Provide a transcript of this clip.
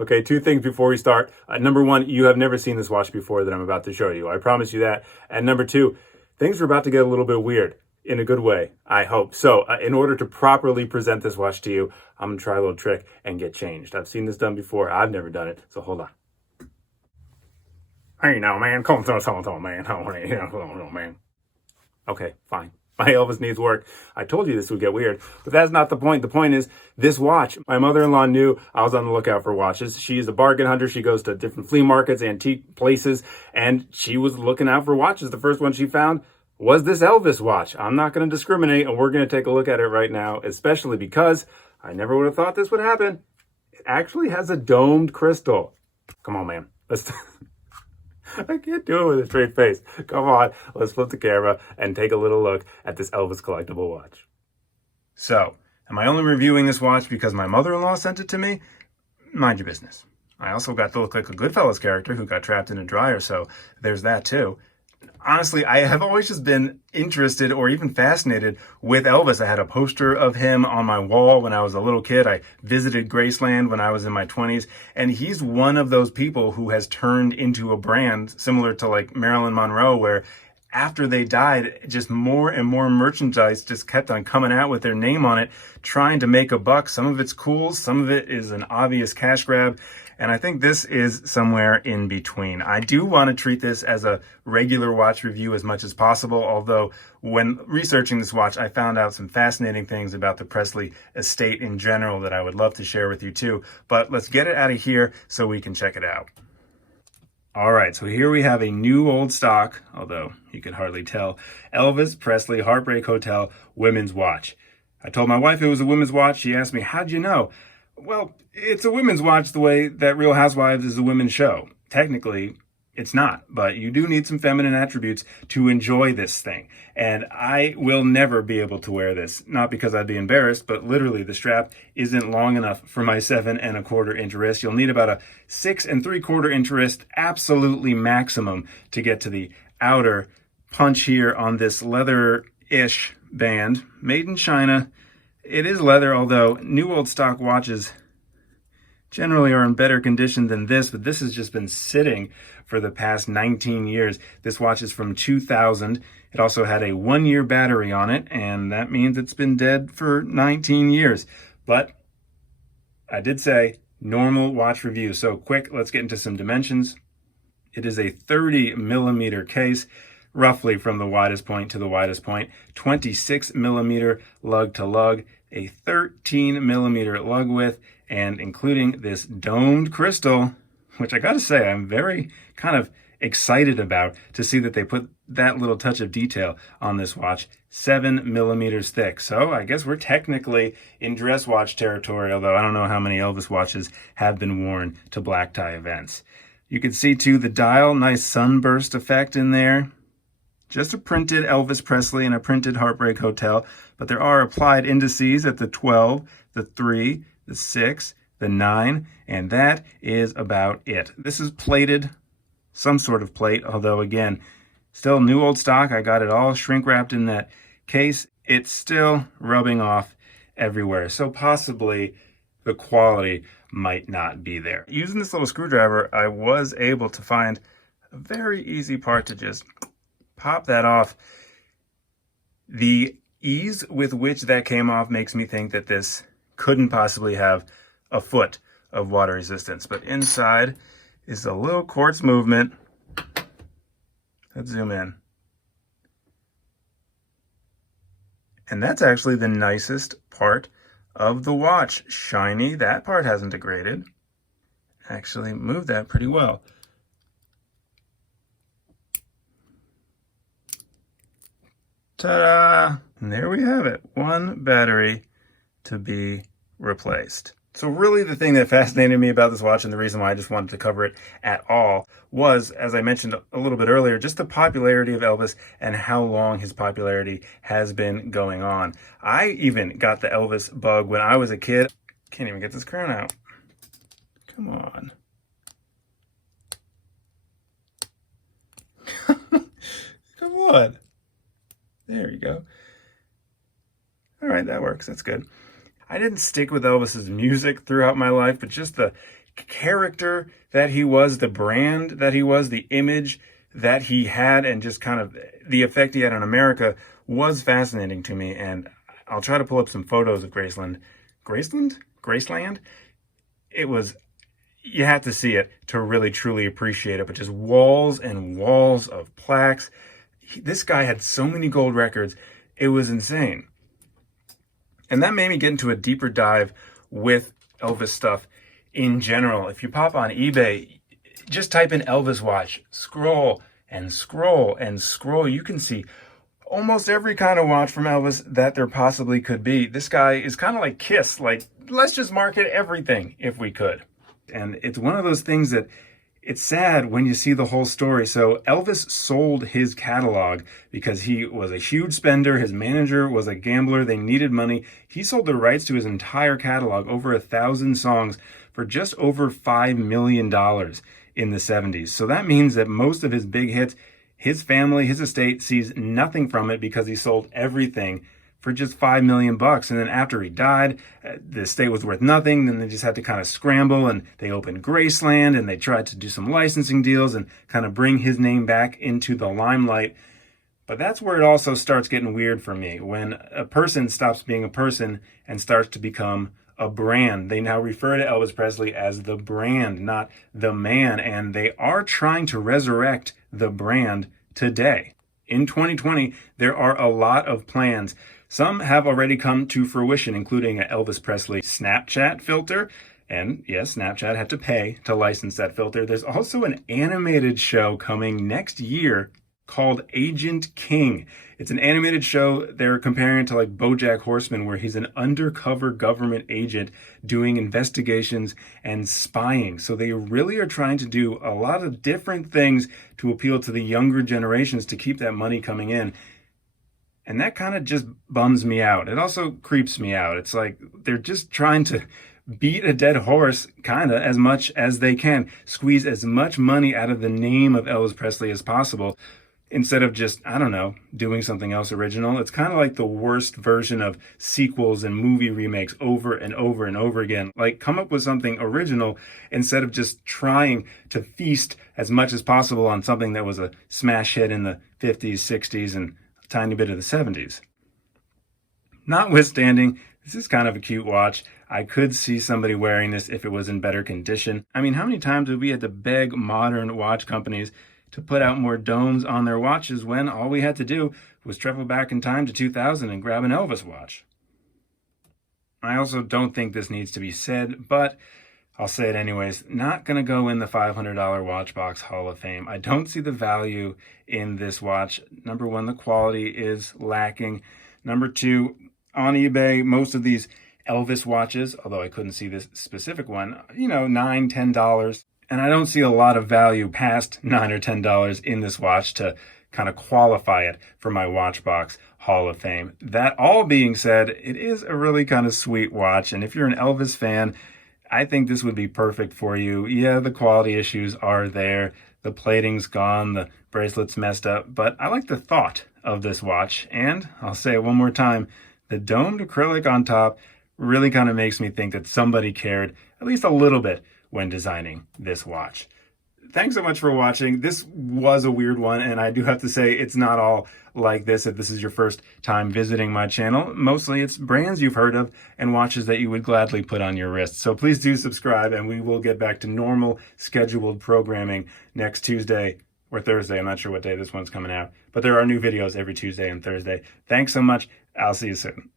Okay, two things before we start. Number one, you have never seen this watch before that I'm about to show you. I promise you that. And number two, things are about to get a little bit weird in a good way, I hope. So in order to properly present this watch to you, I'm going to try a little trick and get changed. I've seen this done before. I've never done it. So hold on. Hey, now, man. Come on, man. Okay, fine. My Elvis needs work. I told you this would get weird, but that's not the point. The point is this watch. My mother-in-law knew I was on the lookout for watches. She's a bargain hunter. She goes to different flea markets, antique places, and she was looking out for watches. The first one she found was this Elvis watch. I'm not going to discriminate, and we're going to take a look at it right now, especially because I never would have thought this would happen. It actually has a domed crystal. Come on, man. Let's... I can't do it with a straight face. Come on, let's flip the camera and take a little look at this Elvis collectible watch. So, am I only reviewing this watch because my mother-in-law sent it to me? Mind your business. I also got to look like a Goodfellas character who got trapped in a dryer, so there's that too. Honestly, I have always just been interested or even fascinated with Elvis. I had a poster of him on my wall when I was a little kid. I visited Graceland when I was in my 20s, and he's one of those people who has turned into a brand similar to like Marilyn Monroe, where after they died, just more and more merchandise just kept on coming out with their name on it, trying to make a buck. Some of it's cool, some of it is an obvious cash grab. And I think this is somewhere in between. I do want to treat this as a regular watch review as much as possible, although when researching this watch, I found out some fascinating things about the Presley estate in general that I would love to share with you too. But let's get it out of here so we can check it out. All right, so here we have a new old stock, although you can hardly tell, Elvis Presley Heartbreak Hotel women's watch. I told my wife it was a women's watch. She asked me, how'd you know? Well, it's a women's watch the way that Real Housewives is a women's show. Technically, it's not, but you do need some feminine attributes to enjoy this thing. And I will never be able to wear this, not because I'd be embarrassed, but literally the strap isn't long enough for my 7¼ inch wrist. You'll need about a 6¾ inch wrist, absolutely maximum, to get to the outer punch here on this leather-ish band, made in China. It is leather, although new old stock watches generally are in better condition than this, but this has just been sitting for the past 19 years. This watch is from 2000. It also had a 1-year battery on it, and that means it's been dead for 19 years. But I did say normal watch review. So quick, let's get into some dimensions. It is a 30mm case, roughly from the widest point to the widest point, 26mm lug to lug, a 13mm lug width, and including this domed crystal, which I gotta say, I'm very kind of excited about to see that they put that little touch of detail on this watch, 7mm thick. So I guess we're technically in dress watch territory, although I don't know how many Elvis watches have been worn to black tie events. You can see too the dial, nice sunburst effect in there. Just a printed Elvis Presley and a printed Heartbreak Hotel, but there are applied indices at the 12, the 3, the 6, the 9, and that is about it. This is plated, some sort of plate, although again, still new old stock. I got it all shrink wrapped in that case. It's still rubbing off everywhere, so possibly the quality might not be there. Using this little screwdriver, I was able to find a very easy part to just pop that off. The ease with which that came off makes me think that this couldn't possibly have a foot of water resistance. But inside is a little quartz movement. Let's zoom in. And that's actually the nicest part of the watch. Shiny, that part hasn't degraded. Actually moved that pretty well. Ta-da! And there we have it. One battery to be replaced. So really the thing that fascinated me about this watch, and the reason why I just wanted to cover it at all, was, as I mentioned a little bit earlier, just the popularity of Elvis and how long his popularity has been going on. I even got the Elvis bug when I was a kid. Can't even get this crown out. Come on. Come on. There you go. All right, that works. That's good. I didn't stick with Elvis's music throughout my life, but just the character that he was, the brand that he was, the image that he had, and just kind of the effect he had on America was fascinating to me. And I'll try to pull up some photos of Graceland. Graceland? It was, you have to see it to really truly appreciate it, but just walls and walls of plaques. This guy had so many gold records. It was insane. And that made me get into a deeper dive with Elvis stuff in general. If you pop on eBay, just type in Elvis watch, scroll and scroll and scroll. You can see almost every kind of watch from Elvis that there possibly could be. This guy is kind of like Kiss, like, let's just market everything if we could. And it's one of those things that it's sad when you see the whole story. So Elvis sold his catalog because he was a huge spender. His manager was a gambler. They needed money. He sold the rights to his entire catalog, over 1,000 songs, for just over $5 million in the 70s. So that means that most of his big hits, his family, his estate sees nothing from it because he sold everything for just $5 million. And then after he died, the estate was worth nothing. Then they just had to kind of scramble, and they opened Graceland, and they tried to do some licensing deals and kind of bring his name back into the limelight. But that's where it also starts getting weird for me. When a person stops being a person and starts to become a brand. They now refer to Elvis Presley as the brand, not the man. And they are trying to resurrect the brand today. In 2020, there are a lot of plans. Some have already come to fruition, including an Elvis Presley Snapchat filter. And yes, Snapchat had to pay to license that filter. There's also an animated show coming next year called Agent King. It's an animated show. They're comparing it to like BoJack Horseman, where he's an undercover government agent doing investigations and spying. So they really are trying to do a lot of different things to appeal to the younger generations to keep that money coming in. And that kind of just bums me out. It also creeps me out. It's like they're just trying to beat a dead horse kind of as much as they can, squeeze as much money out of the name of Elvis Presley as possible, instead of just, I don't know, doing something else original. It's kind of like the worst version of sequels and movie remakes over and over and over again. Like, come up with something original instead of just trying to feast as much as possible on something that was a smash hit in the 50s, 60s, and a tiny bit of the 70s. Notwithstanding, this is kind of a cute watch. I could see somebody wearing this if it was in better condition. I mean, how many times have we had to beg modern watch companies to put out more domes on their watches when all we had to do was travel back in time to 2000 and grab an Elvis watch? I also don't think this needs to be said, but I'll say it anyways. Not going to go in the $500 watch box Hall of Fame. I don't see the value in this watch. Number one, the quality is lacking. Number two, on eBay, most of these Elvis watches, although I couldn't see this specific one, $9, $10. And I don't see a lot of value past $9 or $10 in this watch to kind of qualify it for my watch box Hall of Fame. That all being said, it is a really kind of sweet watch. And if you're an Elvis fan, I think this would be perfect for you. Yeah, the quality issues are there. The plating's gone, the bracelet's messed up, but I like the thought of this watch. And I'll say it one more time, the domed acrylic on top really kind of makes me think that somebody cared at least a little bit when designing this watch. Thanks so much for watching. This was a weird one, and I do have to say it's not all like this if this is your first time visiting my channel. Mostly it's brands you've heard of and watches that you would gladly put on your wrist. So please do subscribe, and we will get back to normal scheduled programming next Tuesday or Thursday. I'm not sure what day this one's coming out, but there are new videos every Tuesday and Thursday. Thanks so much. I'll see you soon.